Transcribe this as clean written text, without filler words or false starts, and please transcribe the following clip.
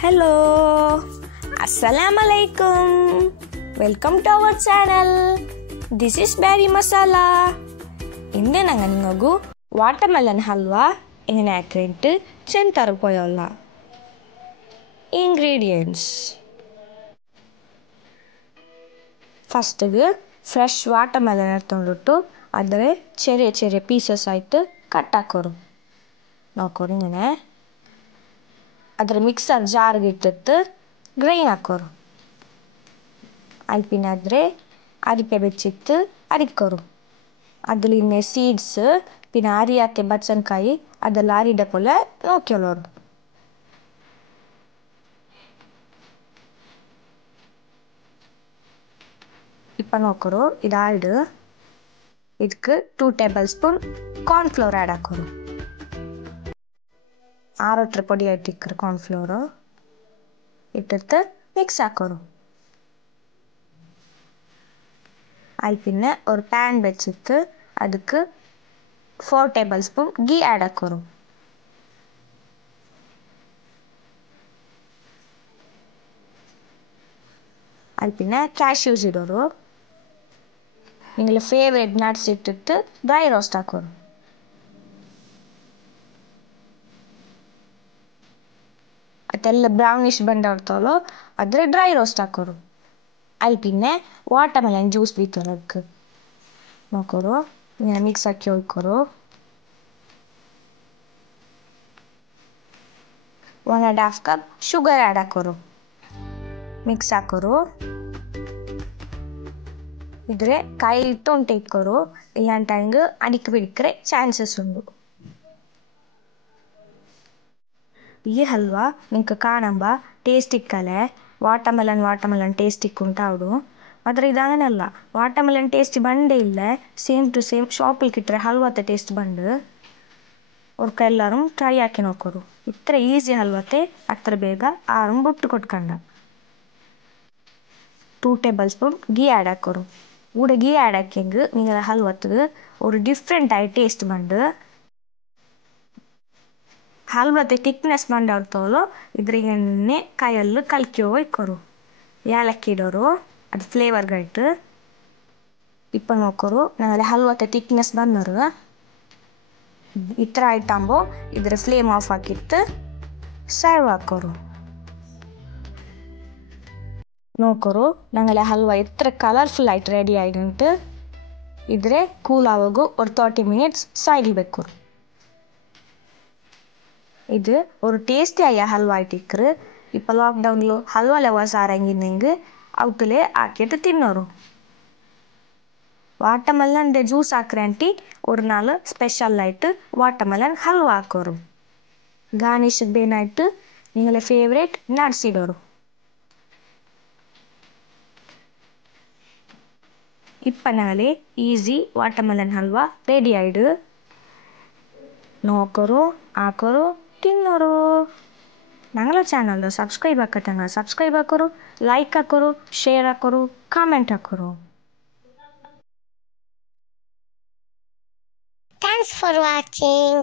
Hello, Assalamualaikum. Welcome to our channel. This is Berry Masala. ಇಂದೇ ನಂಗೆ ನಿಮಗೂ watermelon halwa ಎങ്ങനെ ആക്കിയിട്ട് ചെന്താറ് പോയുള്ള ingredients. ಫಸ್ಟಿಗೆ ಫ್ರೆಶ್ ವಾಟರ್ಮೆಲನ್ എടുത്തോണ്ടിട്ട് ಅದರ ചെറിയ ചെറിയ പീസസ് ആയിട്ട് കട്ട് ആക്കോರು നോക്കോರು ഇങ്ങനെ ಅದರ ಮಿಕ್ಸರ್ ಜಾರ್ಗೆ ಇಟ್ಟಿട്ട് ಗ್ರೈಂಡ್ ಹಾಕೋರು ಅಲ್ಲಿ പിന്നെ അരിപ്പ വെച്ചിട്ട് അരിക്കോರು അതിലിന്നെ സീഡ്സ് പിന്നെ അരിയാത്ത ബച്ചൻകായി അതെല്ലാം അരിയുടെ പോലെ നോക്കിയോളൂ ഇപ്പം നോക്കോರು ഇതായിട്ട് ಇದಕ್ಕೆ 2 ಟೇಬಲ್ ಸ್ಪೂನ್ ಕಾರ್ನ್ಫ್ಲೋರ್ ಆ್ಯಡ್ ಹಾಕೋರು 6 പൊടി ആയിട്ട് ഇക്കറ് കോൺഫ്ലോർ ഇട്ടിട്ട് മിക്സ് ആക്കോರು അതിൽ പിന്നെ ഒരു പാൻ വെച്ചിട്ട് ಅದಕ್ಕೆ 4 ടേബൽ സ്പൂൺ ഗീ ആഡ് ആക്കോರು അതിൽ പിന്നെ കാഷ്യൂസ് ഇടോರು നിങ്ങളുടെ ഫേവറേറ്റ് നട്ട്സ് ഇട്ടിട്ട് ഡ്രൈ റോസ്റ്റ് ആക്കോರು ಅದೆಲ್ಲ ಬ್ರೌನಿಶ್ ಬಂದಿರ್ತವಲ್ಲ ಅದ್ರ ಡ್ರೈ ರೋಸ್ಟ್ ಹಾಕೋರು ಅಲ್ಲಿ പിന്നെ ವಾಟರ್ಮೆಲನ್ ಜ್ಯೂಸ್ ಬೀತೋರು ಅದಕ್ಕೆ ನೋಕೋರು ಇങ്ങനെ ಮಿಕ್ಸ್ ಹಾಕಿ ಹೋಯ್ಕೋರು 1.5 ಕಪ್ ಶುಗರ್ ಆ್ಯಡ್ ಹಾಕೋರು ಮಿಕ್ಸ್ ಹಾಕೋರು ಇದ್ರೆ ಕೈ ಇಟ್ಟು ಉಂಟೆ ಇಕ್ಕೋರು ಇಲ್ಲಾಂಟಂಗೆ ಅಡಿಕೆ ಬಿಡಿಕ್ರೆ ಚಾನ್ಸಸ್ ಉಂಟು ಈ ಹಲ್ವಾ ನಿಂಗೆ ಕಾಣಂಬ ಟೇಸ್ಟ್ ಇಕ್ಕಲೆ ವಾಟರ್ಮೆಲನ್ ಟೇಸ್ಟ್ ಇಕ್ಕುಂಟಾವಡು ಆದರೆ ಇದಾಗನಲ್ಲ ವಾಟರ್ಮೆಲನ್ ಟೇಸ್ಟ್ ಬಂಡೇ ಇಲ್ಲ ಸೇಮ್ ಟು ಸೇಮ್ ಶಾಪಿൽ കിട്ടുന്ന ಹಲ್ವಾತೆ ಟೇಸ್ಟ್ ಬಂದು ಅವ್ರಿಗೆ ಎಲ್ಲರೂ ಟ್ರೈ ಹಾಕಿ ನೋಡ್ಕೋರು ಇത്ര ಈಸಿ ಹಲ್ವಾತೆ ಅത്ര ಬೇಗ ಆರು ಬುಟ್ಟು ಕೊಟ್ಕಂಡ 2 ಟೇಬಲ್ ಸ್ಪೂನ್ ಗೀ ಆ್ಯಡ್ ಹಾಕೋರು കൂടെ ഗീ ആഡ് ആക്കിയെങ്കിൽ നിങ്ങളുടെ ഹൽവത്ത് ഒരു ഡിഫറെൻ്റ് ആയി ടേസ്റ്റ് ಬಂದು ಹಲ್ವತ್ತೆ ತಿಕ್ನೆಸ್ ಬಂದಿರ್ತವಲ್ಲ ಇದ್ರಿಗೆ ಕೈಯಲ್ಲಿ ಕಲ್ಕಿ ಇಕ್ಕೋರು ಏಲಕ್ಕಿ ಇಡೋರು ಅದು ಫ್ಲೇವರ್ಗಾಯ್ತು ಇಪ್ಪ ನೋಕೋರು ನಾಳೆ ಹಲ್ವತ್ತೆ ತಿಕ್ನೆಸ್ ಬಂದರು ಈ ಥರ ಆಯ್ತಾಂಬೋ ಇದ್ರ ಫ್ಲೇಮ್ ಆಫ್ ಹಾಕಿತ್ತು ಸರ್ವ್ ಹಾಕೋರು നോക്കറു ഞങ്ങളെ ഹൽവ എത്ര കളർഫുൾ ആയിട്ട് റെഡി ആയിട്ടുണ്ട് ഇದ್ರೆ കൂൾ ആവുകു ഒരു 30 മിനിറ്റ്സ് സൈഡിൽ വെക്കോರು ഇത് ഒരു ടേസ്റ്റി ആയ ഹൽവ ആയിട്ടിക്കറ് ഇപ്പം ലോക്ക്ഡൗണിൽ ഹൽവ ലവേഴ്സ് ആരെങ്കിന്നെങ്കിൽ ഔട്ടിലെ ആക്കിയിട്ട് തിന്നോರು വാട്ടർമെലൻ്റെ ജ്യൂസ് ആക്കറാൻറ്റി ഒരു നാൾ സ്പെഷ്യലായിട്ട് വാട്ടർമെലൻ ഹൽവ ആക്കോರು ഗാർണിഷിಗೆ ಬೇನಾയിട്ട് നിങ്ങളെ ഫേവറേറ്റ് നട്ട്സ് ഇടോರು ഇപ്പം ഞങ്ങളെ ഈസി വാട്ടർമെലൻ ഹൽവ റെഡി ആയിട് നോക്കറു ആക്കറു ತಿನ್ನೋರು ഞങ്ങളെ ಚಾನಲ್ ಸಬ್ಸ್ಕ್ರೈಬ್ ಆಕತ್ತಂಗ ಸಬ್ಸ್ಕ್ರೈಬ್ ಹಾಕೋರು ಲೈಕ್ ಹಾಕೋರು ಶೇರ್ ಹಾಕೋರು ಕಾಮೆಂಟ್ ಹಾಕೋರು Thanks for watching.